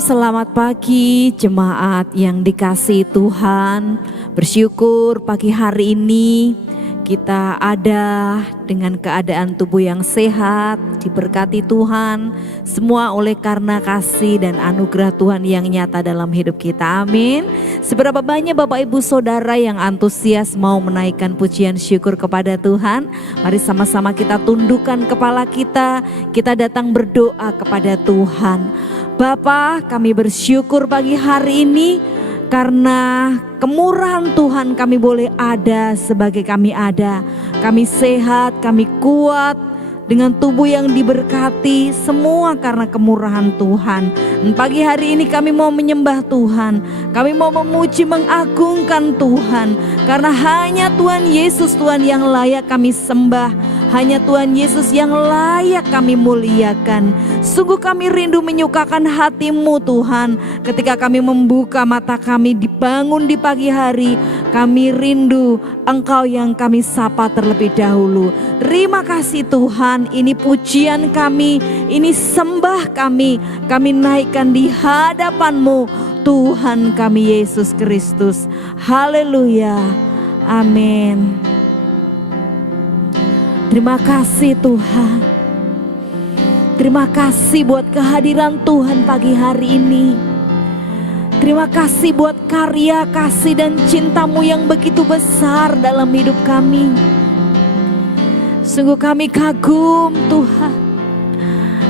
Selamat pagi jemaat yang dikasihi Tuhan. Bersyukur pagi hari ini kita ada dengan keadaan tubuh yang sehat, diberkati Tuhan. Semua oleh karena kasih dan anugerah Tuhan yang nyata dalam hidup kita. Amin. Seberapa banyak Bapak Ibu Saudara yang antusias mau menaikkan pujian syukur kepada Tuhan? Mari sama-sama kita tundukkan kepala kita. Kita datang berdoa kepada Tuhan. Bapa, kami bersyukur pagi hari ini karena kemurahan Tuhan kami boleh ada sebagai kami ada. Kami sehat, kami kuat dengan tubuh yang diberkati, semua karena kemurahan Tuhan. Dan pagi hari ini kami mau menyembah Tuhan, kami mau memuji mengagungkan Tuhan. Karena hanya Tuhan Yesus Tuhan yang layak kami sembah. Hanya Tuhan Yesus yang layak kami muliakan. Sungguh kami rindu menyukakan hati-Mu Tuhan. Ketika kami membuka mata kami dibangun di pagi hari, kami rindu Engkau yang kami sapa terlebih dahulu. Terima kasih Tuhan, ini pujian kami, ini sembah kami. Kami naikkan di hadapan-Mu Tuhan kami Yesus Kristus. Haleluya. Amin. Terima kasih Tuhan. Terima kasih buat kehadiran Tuhan pagi hari ini. Terima kasih buat karya kasih dan cinta-Mu yang begitu besar dalam hidup kami. Sungguh kami kagum Tuhan.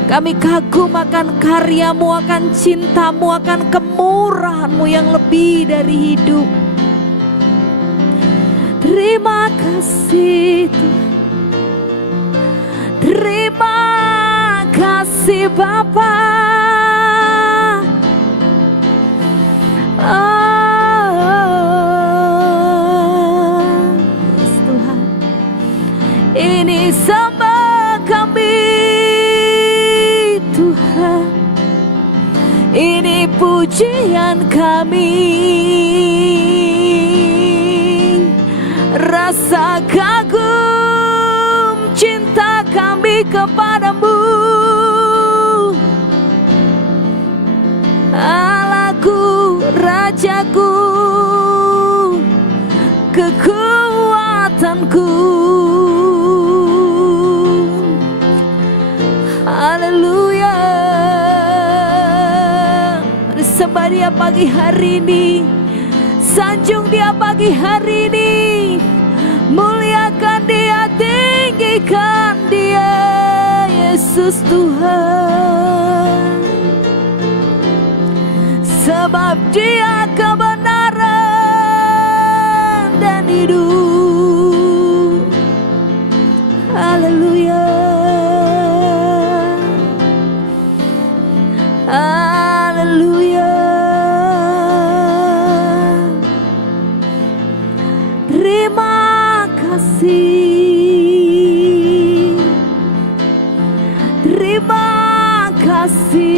Kami kagum akan karya-Mu, akan cinta-Mu, akan kemurahan-Mu yang lebih dari hidup. Terima kasih Tuhan. Terima kasih Bapa. Yes Tuhan. Ini sembah kami Tuhan. Ini pujian kami. Rasa kagum cinta kami kepadamu, Allahku, Rajaku, kekuatanku. Haleluya. Sembah Dia pagi hari ini, sanjung Dia pagi hari ini, muliakan Dia, tinggikan Dia, Yesus Tuhan. Sebab Dia kebenaran dan hidup. Haleluya. Haleluya. Terima kasih. Terima kasih.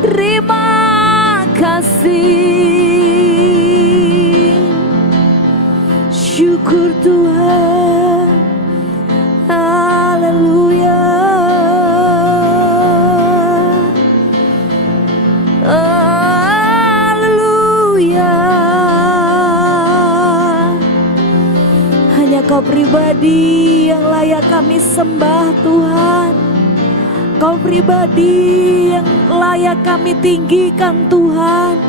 Terima kasih. Syukur Tuhan. Haleluya. Haleluya. Hanya Kau pribadi yang layak kami sembah Tuhan. Kau pribadi yang layak kami tinggikan Tuhan.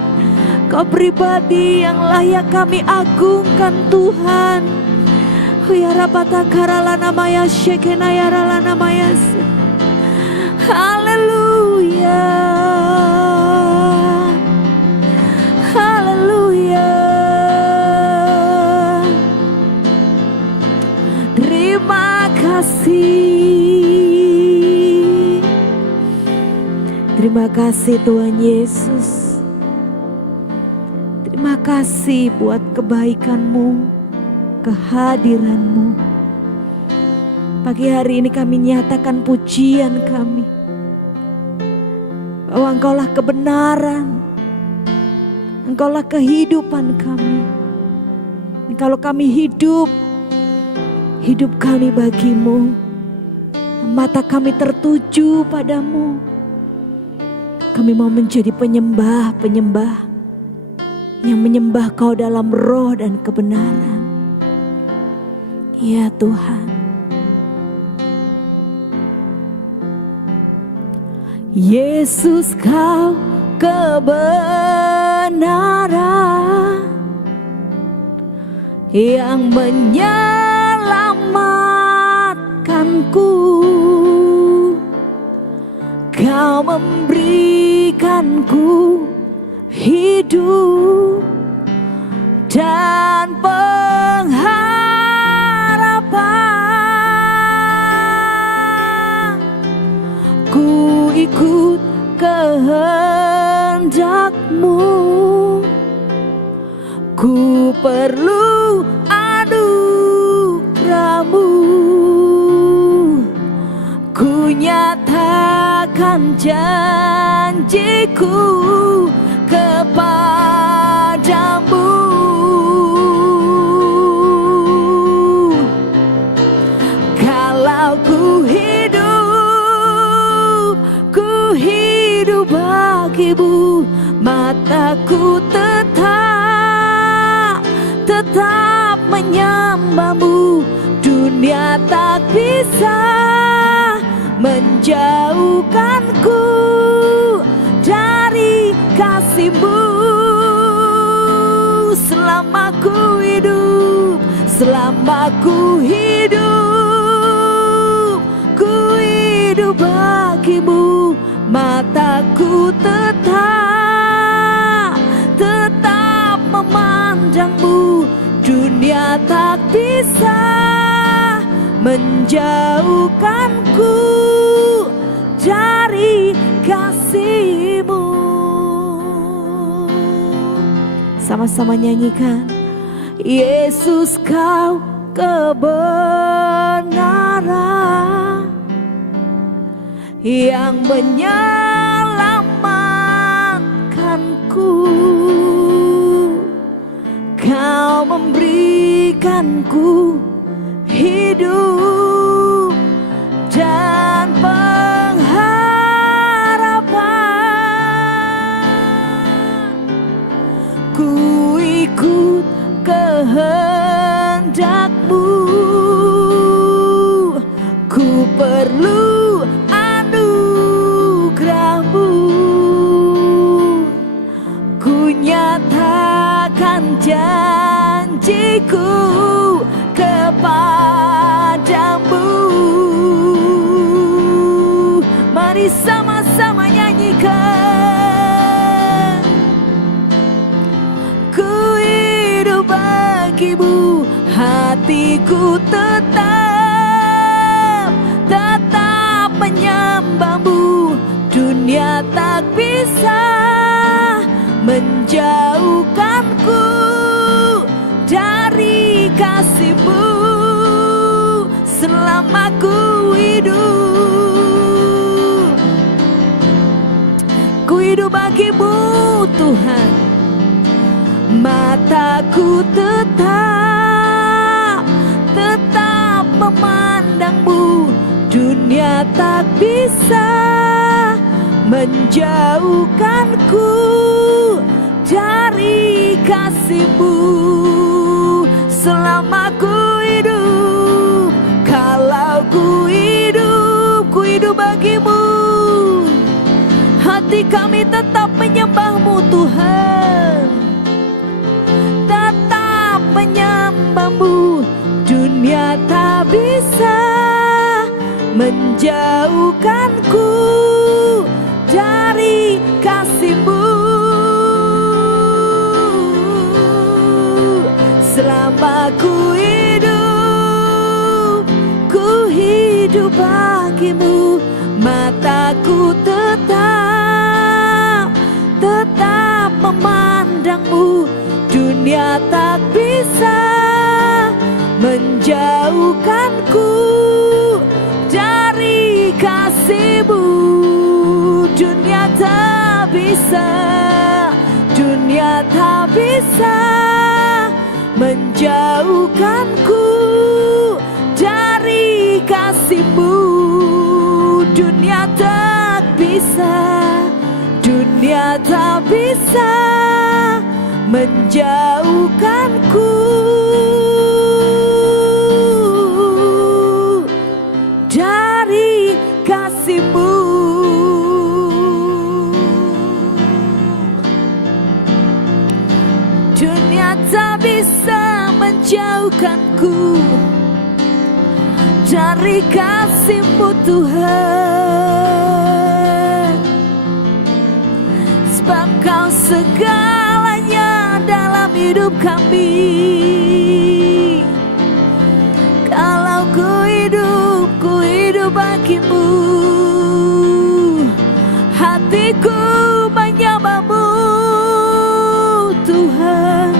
Kau pribadi yang layak kami agungkan Tuhan. Ya rapata karalana maya shekena ya ralana maya. Haleluya. Haleluya. Terima kasih. Terima kasih Tuhan Yesus. Terima kasih buat kebaikan-Mu, kehadiran-Mu. Pagi hari ini kami nyatakan pujian kami, bahwa Engkaulah kebenaran, Engkaulah kehidupan kami. Kalau kami hidup, hidup kami bagi-Mu. Mata kami tertuju padamu. Kami mau menjadi penyembah-penyembah yang menyembah Kau dalam roh dan kebenaran. Ya Tuhan. Yesus, Kau kebenaran yang menyelamatkanku. Kau memberikanku hidup dan pengharapan. Ku ikut kehendak-Mu, ku perlu anugerah-Mu. Ku nyatakan janjiku kepadamu. Kalau ku hidup bagimu, mataku tetap menyembah-Mu. Dunia tak bisa menjauhkanku dari kasih-Mu. Selama ku hidup bagimu, mataku tetap memandang-Mu. Dunia tak bisa menjauhkanku dari kasih-Mu. Sama-sama nyanyikan. Yesus, Kau kebenaran yang menyelamatkanku. Kau memberikanku hidup dan pengharapan. Ku ikut kehendak-Mu, ku perlu anugerah-Mu. Ku nyatakan janjiku kepadamu. Mari sama-sama nyanyikan. Ku hidup bagimu, hatiku tetap menyembah-Mu. Dunia tak bisa menjauhkanku dari kasih-Mu. Selama ku hidup bagimu Tuhan. Mataku tetap memandang-Mu. Dunia tak bisa menjauhkanku dari kasih-Mu. Selama ku hidup, kalau ku hidup bagimu. Hati kami tetap menyembah-Mu Tuhan, tetap menyembah-Mu. Dunia tak bisa menjauhkanku dari kasih-Mu. Selama ku hidup bagimu. Mataku tetap memandang-Mu. Dunia tak bisa menjauhkanku dari kasih-Mu. Dunia tak bisa menjauhkanku dari kasih-Mu. tak bisa, dunia tak bisa menjauhkanku dari kasih-Mu. Dunia tak bisa menjauhkanku dari kasih-Mu Tuhan, sebab Kau segalanya dalam hidup kami. Kalau ku hidup bagi-Mu, hatiku menyembah-Mu Tuhan,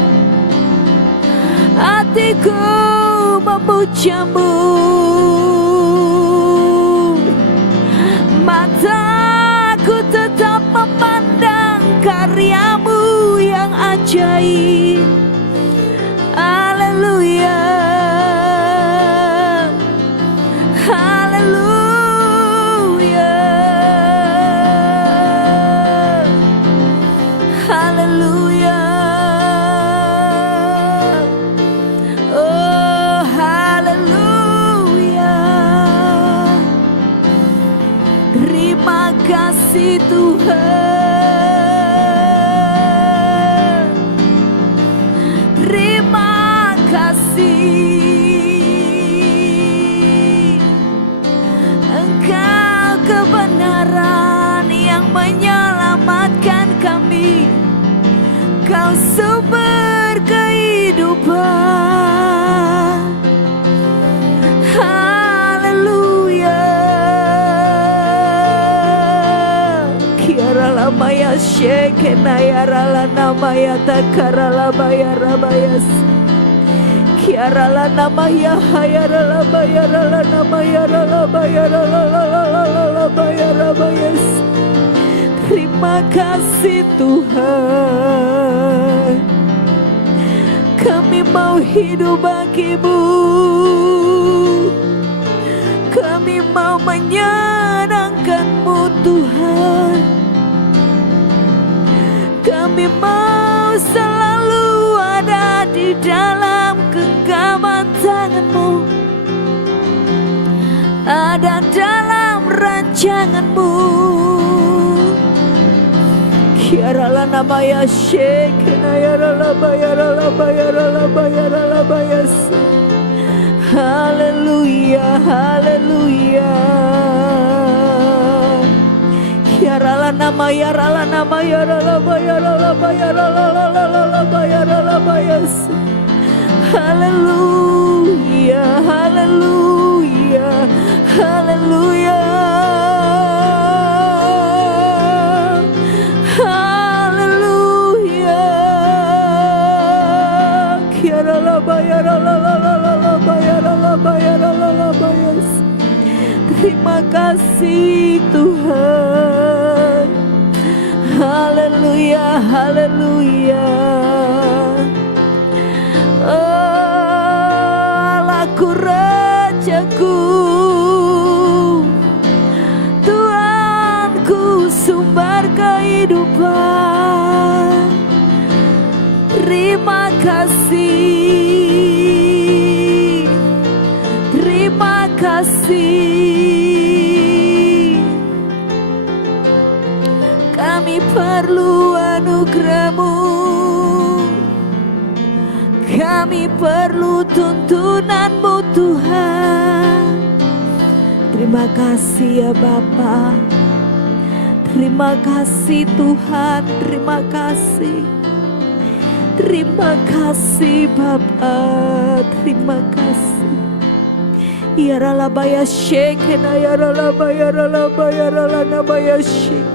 hatiku memuja-Mu, mataku tetap memandang karya-Mu yang ajaib. Haleluya, haleluya, haleluya. Oh haleluya, terima kasih Tuhan, terima kasih. Engkau kebenaran yang menyelamatkan kami, Kau sumber kehidupan. Haleluya, kiara lamaya shekena yara la namaya takara lamaya rabayas, kiara la namaya hayara lamaya la namaya la bayara la bayara rabayas. Terima kasih Tuhan, kami mau hidup bagi-Mu, kami mau menyenangkan-Mu Tuhan, kami mau selalu ada di dalam genggaman tangan-Mu, ada dalam rancangan-Mu. Kiara la namaya shekena yara la bayara la bayara la bayara la bayas. Haleluya, haleluya. Kiara la namaya la namaya la bayara la bayara la bayara la bayas. Haleluya, haleluya, haleluya. Terima kasih Tuhan. Haleluya, haleluya. Allahku, Rajaku, Tuhanku, sumber kehidupan. Terima kasih, terima kasih. Kami perlu anugerah-Mu, kami perlu tuntunan-Mu Tuhan. Terima kasih ya Bapa, terima kasih Tuhan, terima kasih. Terima kasih Bapa, terima kasih. Ya ralabaya shekena ya ralabaya ralabaya ralabaya shek.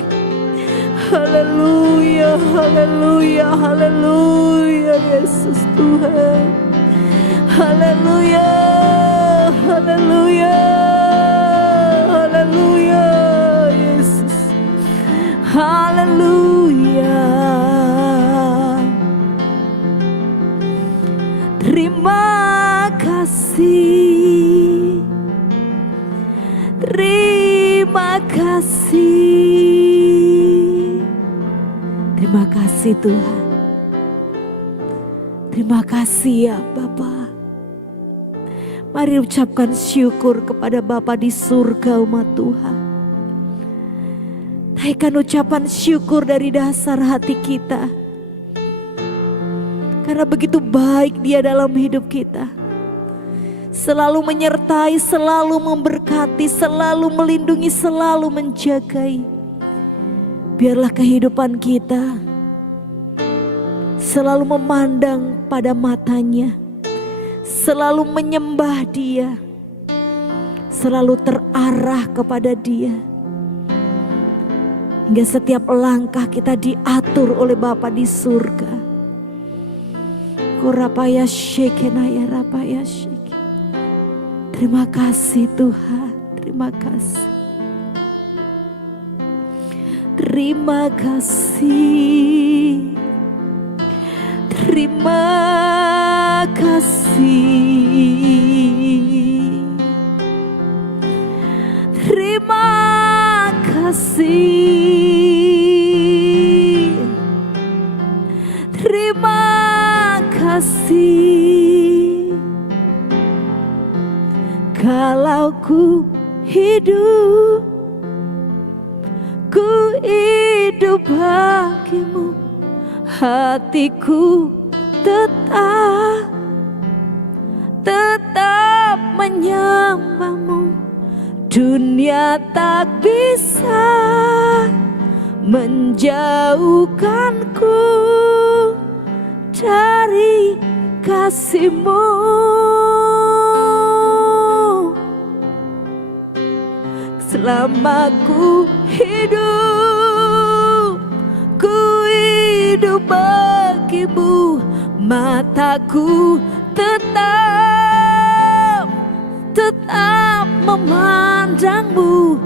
Haleluya, haleluya, haleluya Yesus Tuhan. Haleluya, haleluya, haleluya Yesus. Haleluya. Terima kasih, terima kasih. Terima kasih Tuhan. Terima kasih ya Bapa. Mari ucapkan syukur kepada Bapa di surga umat Tuhan. Naikkan ucapan syukur dari dasar hati kita. Karena begitu baik Dia dalam hidup kita. Selalu menyertai, selalu memberkati, selalu melindungi, selalu menjagai. Biarlah kehidupan kita selalu memandang pada matanya, selalu menyembah Dia, selalu terarah kepada Dia. Hingga setiap langkah kita diatur oleh Bapa di surga. Kurapaya shekenaya rapaya shek. Terima kasih Tuhan, terima kasih. Terima kasih. Terima kasih. Terima kasih. Terima kasih. Kalau ku hidup bagimu, hatiku tetap menyembahmu. Dunia tak bisa menjauhkanku dari kasih-Mu. Selama ku hidup bagimu, mataku tetap memandangmu.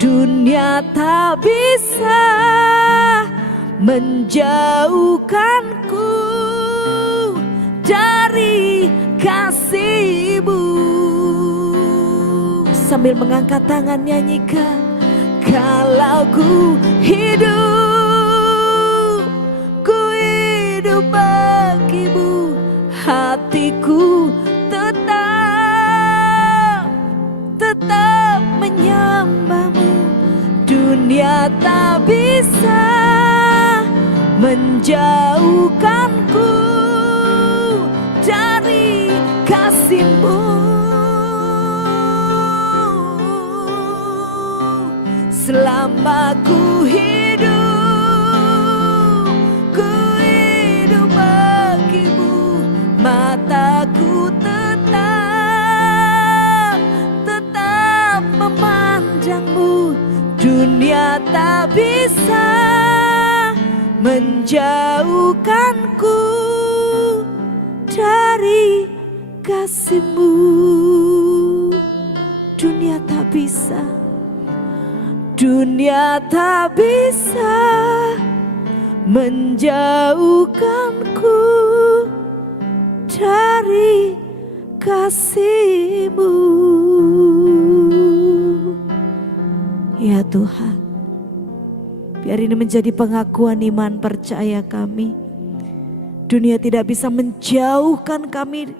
Dunia tak bisa menjauhkanku dari kasih-Mu. Sambil mengangkat tangan nyanyikan. Kalau ku hidup bagimu, hatiku tetap menyembahmu. Dunia tak bisa menjauhkanku dari kasih-Mu. Selama ku hidup bagimu, mataku tetap memandangmu. Dunia tak bisa menjauhkanku dari kasih-Mu. Dunia tak bisa. Dunia tak bisa menjauhkanku dari kasih-Mu. Ya Tuhan, biar ini menjadi pengakuan iman percaya kami. Dunia tidak bisa menjauhkan kami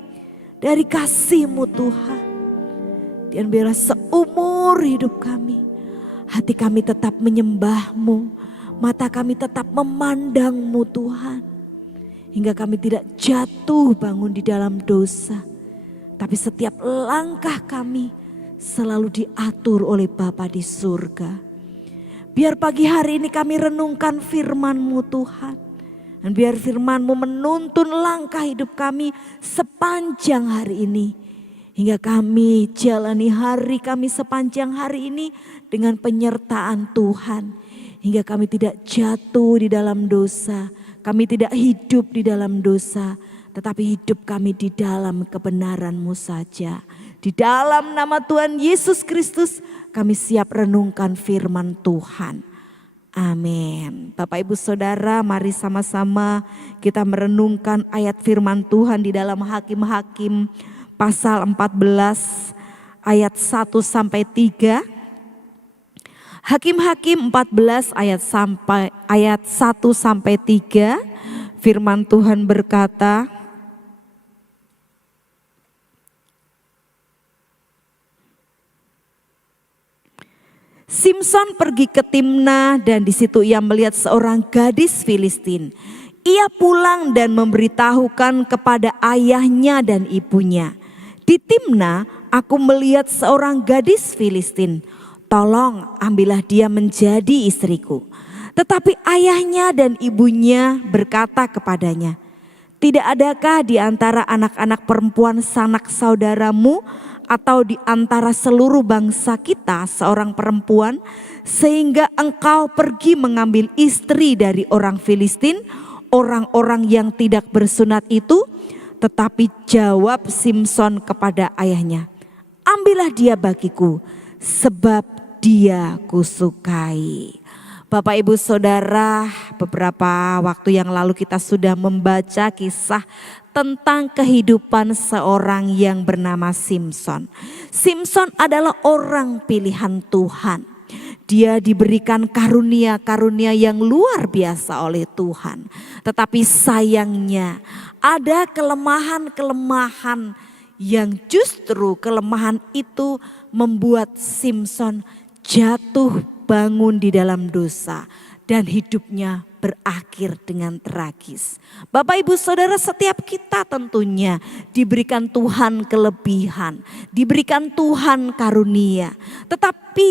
dari kasih-Mu Tuhan. Dan biarlah seumur hidup kami, hati kami tetap menyembah-Mu, mata kami tetap memandang-Mu Tuhan. Hingga kami tidak jatuh bangun di dalam dosa. Tapi setiap langkah kami selalu diatur oleh Bapa di surga. Biar pagi hari ini kami renungkan firman-Mu Tuhan. Dan biar firman-Mu menuntun langkah hidup kami sepanjang hari ini. Hingga kami jalani hari kami sepanjang hari ini dengan penyertaan Tuhan. Hingga kami tidak jatuh di dalam dosa. Kami tidak hidup di dalam dosa. Tetapi hidup kami di dalam kebenaran-Mu saja. Di dalam nama Tuhan Yesus Kristus kami siap renungkan firman Tuhan. Amin. Bapak Ibu Saudara, mari sama-sama kita merenungkan ayat firman Tuhan di dalam Hakim-Hakim pasal 14 ayat 1-3. Hakim-Hakim 14 ayat 1 sampai 3, firman Tuhan berkata, Simson pergi ke Timna dan di situ ia melihat seorang gadis Filistin. Ia pulang dan memberitahukan kepada ayahnya dan ibunya. Di Timna aku melihat seorang gadis Filistin. Tolong ambillah dia menjadi istriku. Tetapi ayahnya dan ibunya berkata kepadanya, tidak adakah di antara anak-anak perempuan sanak saudaramu atau di antara seluruh bangsa kita seorang perempuan sehingga engkau pergi mengambil istri dari orang Filistin, orang-orang yang tidak bersunat itu? Tetapi jawab Simson kepada ayahnya, ambillah dia bagiku sebab dia kusukai. Bapak Ibu Saudara, beberapa waktu yang lalu kita sudah membaca kisah tentang kehidupan seorang yang bernama Simson. Simson adalah orang pilihan Tuhan. Dia diberikan karunia-karunia yang luar biasa oleh Tuhan. Tetapi sayangnya ada kelemahan-kelemahan yang justru kelemahan itu membuat Simson jatuh bangun di dalam dosa dan hidupnya berakhir dengan tragis. Bapak Ibu Saudara, setiap kita tentunya diberikan Tuhan kelebihan, diberikan Tuhan karunia. Tetapi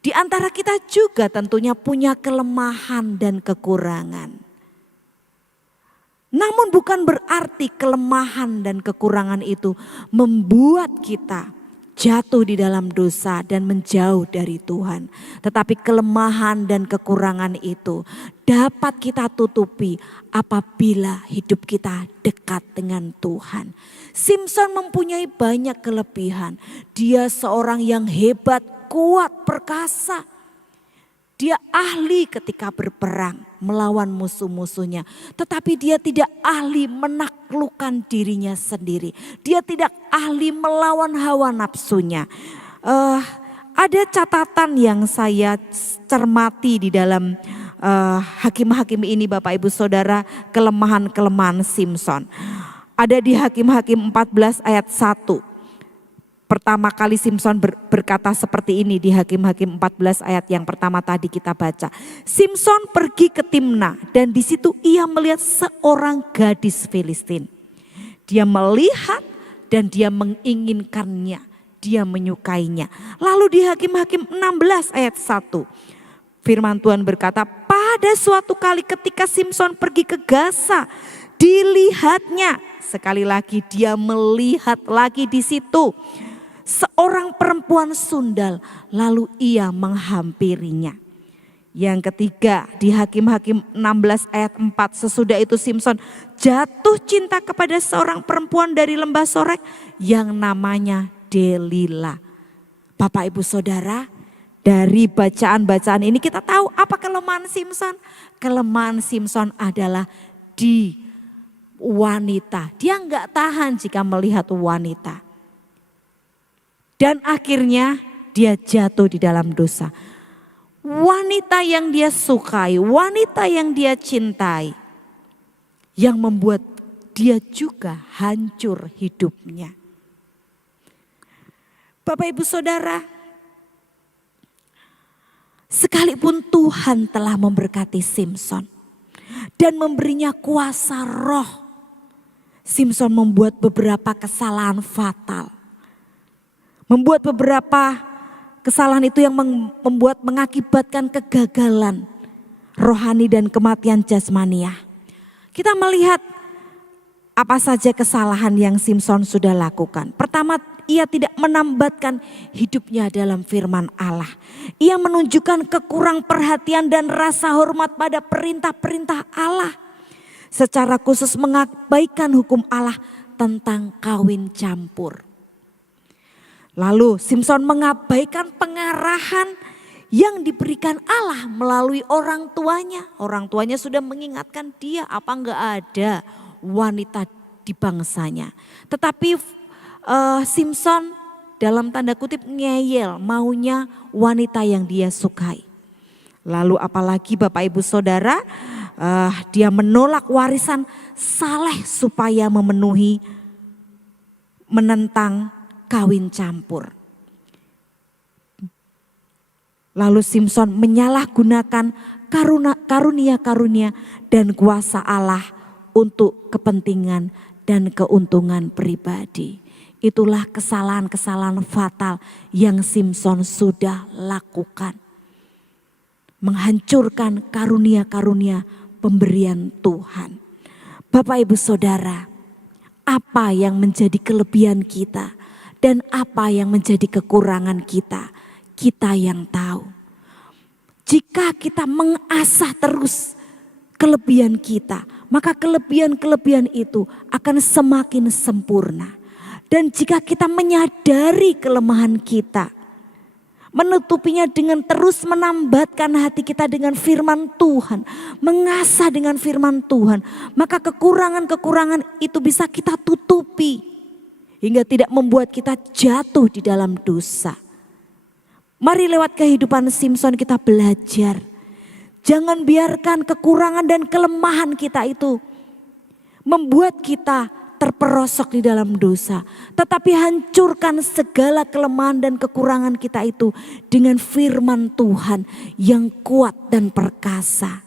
di antara kita juga tentunya punya kelemahan dan kekurangan. Namun bukan berarti kelemahan dan kekurangan itu membuat kita jatuh di dalam dosa dan menjauh dari Tuhan. Tetapi kelemahan dan kekurangan itu dapat kita tutupi apabila hidup kita dekat dengan Tuhan. Simson mempunyai banyak kelebihan. Dia seorang yang hebat, kuat, perkasa. Dia ahli ketika berperang melawan musuh-musuhnya. Tetapi dia tidak ahli menaklukkan dirinya sendiri. Dia tidak ahli melawan hawa nafsunya. Ada catatan yang saya cermati di dalam Hakim-Hakim ini Bapak Ibu Saudara, kelemahan-kelemahan Simson. Ada di Hakim-Hakim 14 ayat 1. Pertama kali Simson berkata seperti ini di Hakim-Hakim 14 ayat yang pertama tadi kita baca. Simson pergi ke Timna dan di situ ia melihat seorang gadis Filistin. Dia melihat dan dia menginginkannya, dia menyukainya. Lalu di Hakim-Hakim 16 ayat 1. Firman Tuhan berkata, pada suatu kali ketika Simson pergi ke Gaza, dilihatnya, sekali lagi dia melihat lagi di situ seorang perempuan sundal, lalu ia menghampirinya. Yang ketiga di Hakim-Hakim 16 ayat 4, sesudah itu Simson jatuh cinta kepada seorang perempuan dari lembah Sorek yang namanya Delila. Bapak Ibu Saudara, dari bacaan-bacaan ini kita tahu apa kelemahan Simson. Kelemahan Simson adalah di wanita. Dia enggak tahan jika melihat wanita. Dan akhirnya dia jatuh di dalam dosa. Wanita yang dia sukai, wanita yang dia cintai, yang membuat dia juga hancur hidupnya. Bapak Ibu Saudara, sekalipun Tuhan telah memberkati Simson dan memberinya kuasa roh, Simson membuat beberapa kesalahan fatal. Membuat beberapa kesalahan itu yang mengakibatkan kegagalan rohani dan kematian jasmaniah. Kita melihat apa saja kesalahan yang Simson sudah lakukan. Pertama, ia tidak menambatkan hidupnya dalam firman Allah. Ia menunjukkan kekurang perhatian dan rasa hormat pada perintah-perintah Allah. Secara khusus mengabaikan hukum Allah tentang kawin campur. Lalu Simson mengabaikan pengarahan yang diberikan Allah melalui orang tuanya. Orang tuanya sudah mengingatkan dia, apa enggak ada wanita di bangsanya. Tetapi Simson dalam tanda kutip ngeyel, maunya wanita yang dia sukai. Lalu apalagi Bapak Ibu Saudara, dia menolak warisan Saleh supaya menentang kawin campur. Lalu Simson menyalahgunakan karunia-karunia dan kuasa Allah untuk kepentingan dan keuntungan pribadi. Itulah kesalahan-kesalahan fatal yang Simson sudah lakukan. Menghancurkan karunia-karunia pemberian Tuhan. Bapak Ibu Saudara, apa yang menjadi kelebihan kita dan apa yang menjadi kekurangan kita, kita yang tahu. Jika kita mengasah terus kelebihan kita, maka kelebihan-kelebihan itu akan semakin sempurna. Dan jika kita menyadari kelemahan kita, menutupinya dengan terus menambatkan hati kita dengan firman Tuhan, mengasah dengan firman Tuhan, maka kekurangan-kekurangan itu bisa kita tutupi hingga tidak membuat kita jatuh di dalam dosa. Mari lewat kehidupan Simson kita belajar. Jangan biarkan kekurangan dan kelemahan kita itu membuat kita terperosok di dalam dosa. Tetapi hancurkan segala kelemahan dan kekurangan kita itu dengan firman Tuhan yang kuat dan perkasa.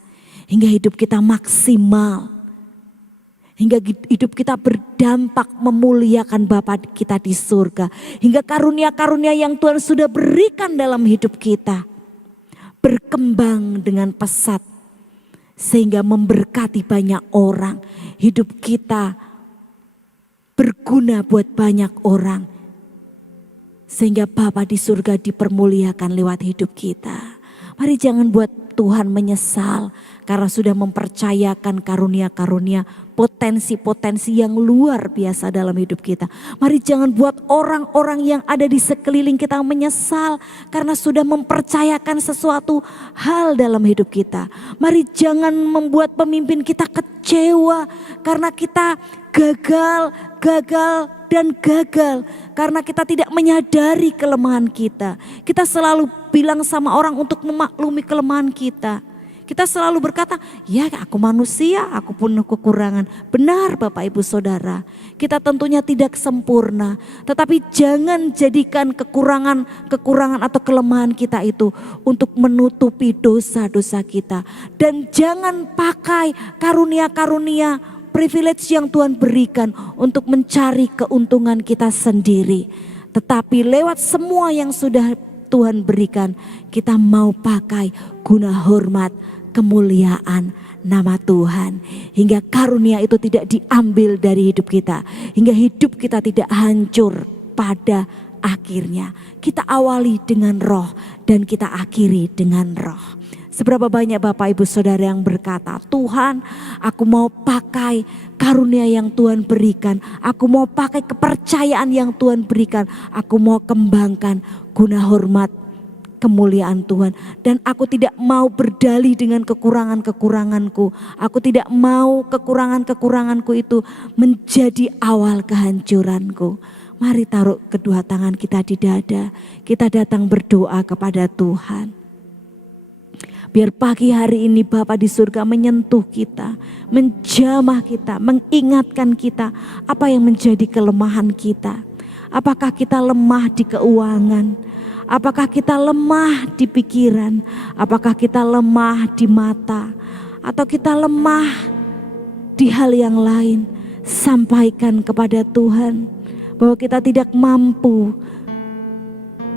Hingga hidup kita maksimal. Hingga hidup kita berdampak memuliakan Bapa kita di surga. Hingga karunia-karunia yang Tuhan sudah berikan dalam hidup kita berkembang dengan pesat. Sehingga memberkati banyak orang. Hidup kita berguna buat banyak orang. Sehingga Bapa di surga dipermuliakan lewat hidup kita. Mari jangan buat Tuhan menyesal karena sudah mempercayakan karunia-karunia, potensi-potensi yang luar biasa dalam hidup kita. Mari jangan buat orang-orang yang ada di sekeliling kita menyesal karena sudah mempercayakan sesuatu hal dalam hidup kita. Mari jangan membuat pemimpin kita kecewa karena kita gagal karena kita tidak menyadari kelemahan kita. Kita selalu bilang sama orang untuk memaklumi kelemahan kita. Kita selalu berkata, ya aku manusia, aku penuh kekurangan. Benar Bapak Ibu Saudara, kita tentunya tidak sempurna. Tetapi jangan jadikan kekurangan atau kelemahan kita itu untuk menutupi dosa-dosa kita. Dan jangan pakai karunia-karunia privilege yang Tuhan berikan untuk mencari keuntungan kita sendiri. Tetapi lewat semua yang sudah Tuhan berikan, kita mau pakai guna hormat, kemuliaan nama Tuhan. Hingga karunia itu tidak diambil dari hidup kita. Hingga hidup kita tidak hancur pada akhirnya. Kita awali dengan roh dan kita akhiri dengan roh. Seberapa banyak Bapak Ibu Saudara yang berkata, Tuhan aku mau pakai karunia yang Tuhan berikan. Aku mau pakai kepercayaan yang Tuhan berikan. Aku mau kembangkan guna hormat kemuliaan Tuhan. Dan aku tidak mau berdalih dengan kekurangan-kekuranganku. Aku tidak mau kekurangan-kekuranganku itu menjadi awal kehancuranku. Mari taruh kedua tangan kita di dada. Kita datang berdoa kepada Tuhan. Biar pagi hari ini Bapa di surga menyentuh kita, menjamah kita, mengingatkan kita apa yang menjadi kelemahan kita. Apakah kita lemah di keuangan? Apakah kita lemah di pikiran? Apakah kita lemah di mata? Atau kita lemah di hal yang lain? Sampaikan kepada Tuhan bahwa kita tidak mampu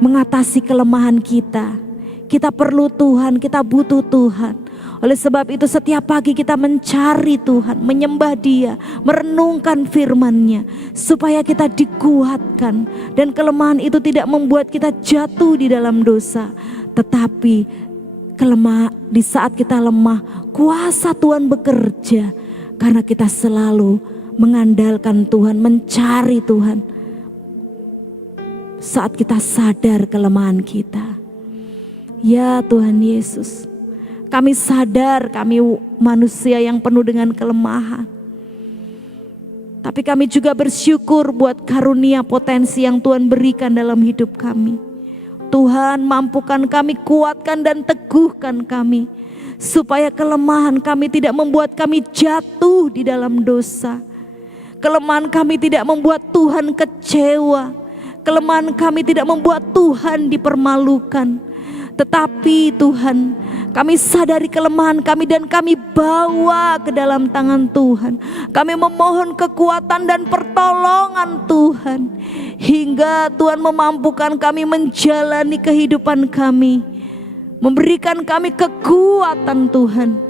mengatasi kelemahan kita. Kita perlu Tuhan, kita butuh Tuhan. Oleh sebab itu setiap pagi kita mencari Tuhan, menyembah Dia, merenungkan firman-Nya. Supaya kita dikuatkan dan kelemahan itu tidak membuat kita jatuh di dalam dosa. Tetapi di saat kita lemah, kuasa Tuhan bekerja. Karena kita selalu mengandalkan Tuhan, mencari Tuhan. Saat kita sadar kelemahan kita. Ya Tuhan Yesus, kami sadar kami manusia yang penuh dengan kelemahan. Tapi kami juga bersyukur buat karunia potensi yang Tuhan berikan dalam hidup kami. Tuhan, mampukan kami, kuatkan dan teguhkan kami, supaya kelemahan kami tidak membuat kami jatuh di dalam dosa. Kelemahan kami tidak membuat Tuhan kecewa. Kelemahan kami tidak membuat Tuhan dipermalukan. Tetapi Tuhan, kami sadari kelemahan kami dan kami bawa ke dalam tangan Tuhan. Kami memohon kekuatan dan pertolongan Tuhan, hingga Tuhan memampukan kami menjalani kehidupan kami, memberikan kami kekuatan Tuhan,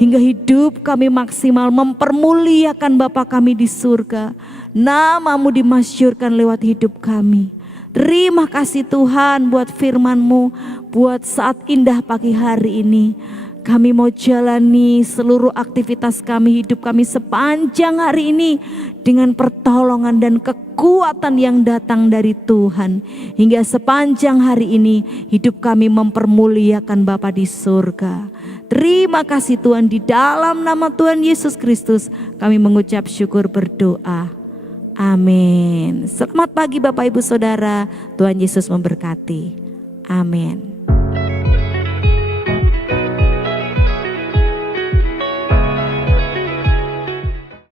hingga hidup kami maksimal mempermuliakan Bapa kami di surga. Nama-Mu dimasyhurkan lewat hidup kami. Terima kasih Tuhan buat firman-Mu, buat saat indah pagi hari ini. Kami mau jalani seluruh aktivitas kami, hidup kami sepanjang hari ini dengan pertolongan dan kekuatan yang datang dari Tuhan. Hingga sepanjang hari ini hidup kami mempermuliakan Bapa di surga. Terima kasih Tuhan, di dalam nama Tuhan Yesus Kristus kami mengucap syukur berdoa. Amin. Selamat pagi Bapak Ibu Saudara, Tuhan Yesus memberkati. Amin.